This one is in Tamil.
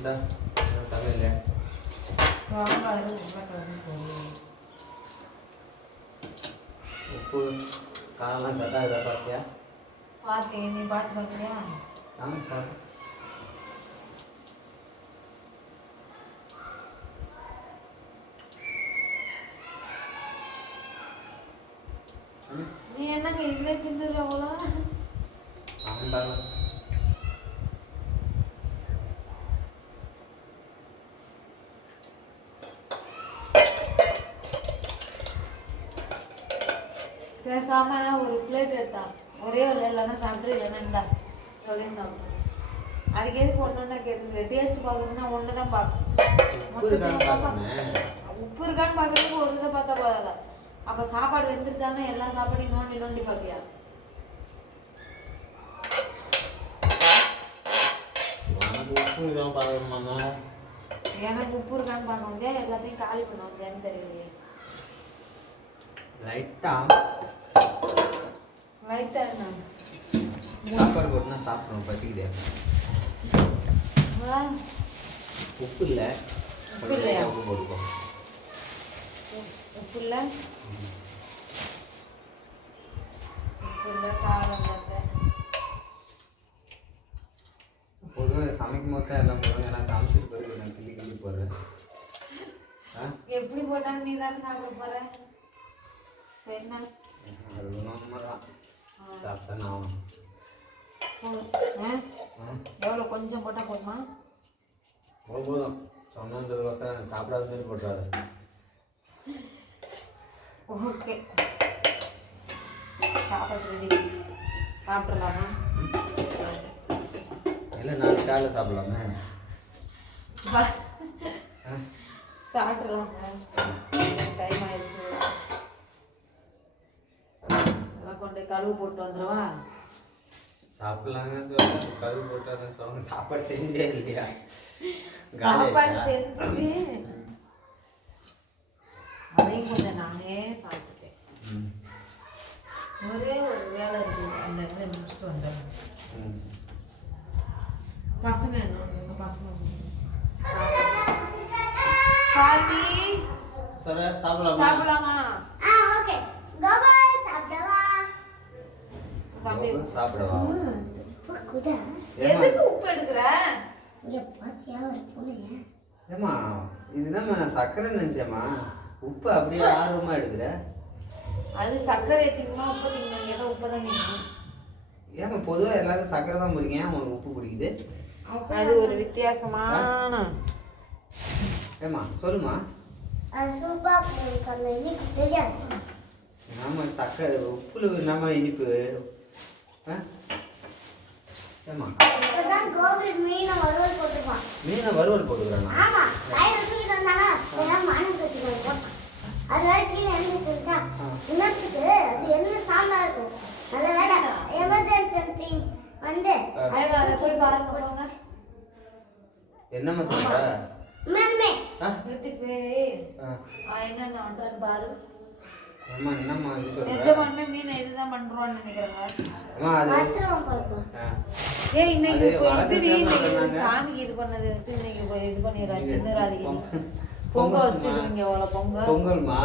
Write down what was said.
இந்த சமையல் சாம்பார் உருளைக்கிழங்கு உப்பு காரெல்லாம் கரெக்டாக இதாக பார்த்தியா? பார்த்தேன். நீ பார்த்து பார்த்தியா? ஆமாம் பார்த்து. நீ என்னங்க இல்லை தின்னுற போல? ஆமாம் பேசாம ஒரு பிளேட் எடுத்தா ஒரே ஒரு இல்லைன்னா சாப்பிட்டு இல்லைன்னா இல்லை சொல்லி சாப்பிடும். அதுக்கு எதுக்கு ஒன்று ஒன்றா கேட்குங்க? டேஸ்ட் பார்க்கணும்னா ஒன்று தான் பார்க்கணும். உப்பு இருக்கான்னு பார்க்கறதுக்கு ஒரு இதை பார்த்தா போதாதா? அப்போ சாப்பாடு வெந்துருச்சாங்கன்னா எல்லா சாப்பாடையும் நோண்டி நோண்டி பார்ப்பியா? எனக்கு உப்பு இருக்கான்னு பார்க்க முடியாது, எல்லாத்தையும் காலி பண்ண முடியாதுன்னு தெரியலையே. லைட்டா என்ன சாப்பாடு போட்டுனா சாப்பிடணும், பசிக்குதே. உப்பு இல்லை, உப்பு இல்லையா? உப்பு போட்டுக்கோ. உப்பு இல்லை, உப்பு இல்லை, காரம் இல்லை. பொதுவாக சமைக்கும் போது தான் எல்லாம் போடுறேன். ஏன்னா சமைச்சிட்டு போய் நான் கிள்ளி கிள்ளி போடுறேன். எப்படி போட்டாலும் நீ தானே சாப்பிட போற. என்ன அது உண்மைதான், சாப்பிட்டா ஆகணும். எவ்வளோ கொஞ்சம் போட்டால் போதுமா? போதும், சொன்னதுக்கோசரம் சாப்பிடாத மாதிரி போட்டுறாரு. ஓகே, சாப்பாடு ரெடி. சாப்பிட்றலாமா? இல்லை, நாளைக்கு காலையில் சாப்பிடலாமே. சாப்பிட்றலாங்க, டைம் ஆயிடுச்சு. எல்லாம் கொண்டு கழுவு போட்டு வந்துடுவா. சாப்பிடலாங்கன்னு சொல்லி கழுவு போட்டு வரேன் சொல்லுங்க. சாப்பாடு செஞ்சே இல்லையா? சாப்பாடு செஞ்சுட்டு அதையும் கொஞ்சம் நானே சாப்பிட்டுட்டேன். ஒரே ஒரு வேலை இருக்குது, அந்த வேலை முடிச்சுட்டு வந்துடுறேன். பசங்க என்ன பசங்க சாமி சாப்பிடலாமா? சாப்பிடவா? எதுக்கு உப்பு எடுக்கிற? ஏமா இது என்னம்மா, நான் சர்க்கரை நினைச்சேம்மா. உப்பு அப்படியே ஆர்வமா எடுக்கிற. அது சர்க்கரை திங்கமா உப்பு திங்கணும்? ஏதோ உப்பு தான் திங்கணும். ஏமா பொதுவாக எல்லாரும் சர்க்கரை தான் பிடிக்கும், ஏன் உனக்கு உப்பு பிடிக்குது? அது ஒரு வித்தியாசமான. ஏமா சொல்லுமா. நாம சர்க்கரை உப்புல நாம இனிப்பு. ஏமா மீனை வறுவல் போட்டுக்கிறானா? என்னம்மா சொல்ற? பாரு என்னம்மா நிஜமாலுமே மீன் இதுதான் பண்றோம்னு நினைக்கிறேங்க. சாமிக்கு இது பண்ணது இன்னைக்கு இது பண்ணிடுறாங்க. பொங்கல் வச்சுருவீங்க, பொங்கல் பொங்கல்மா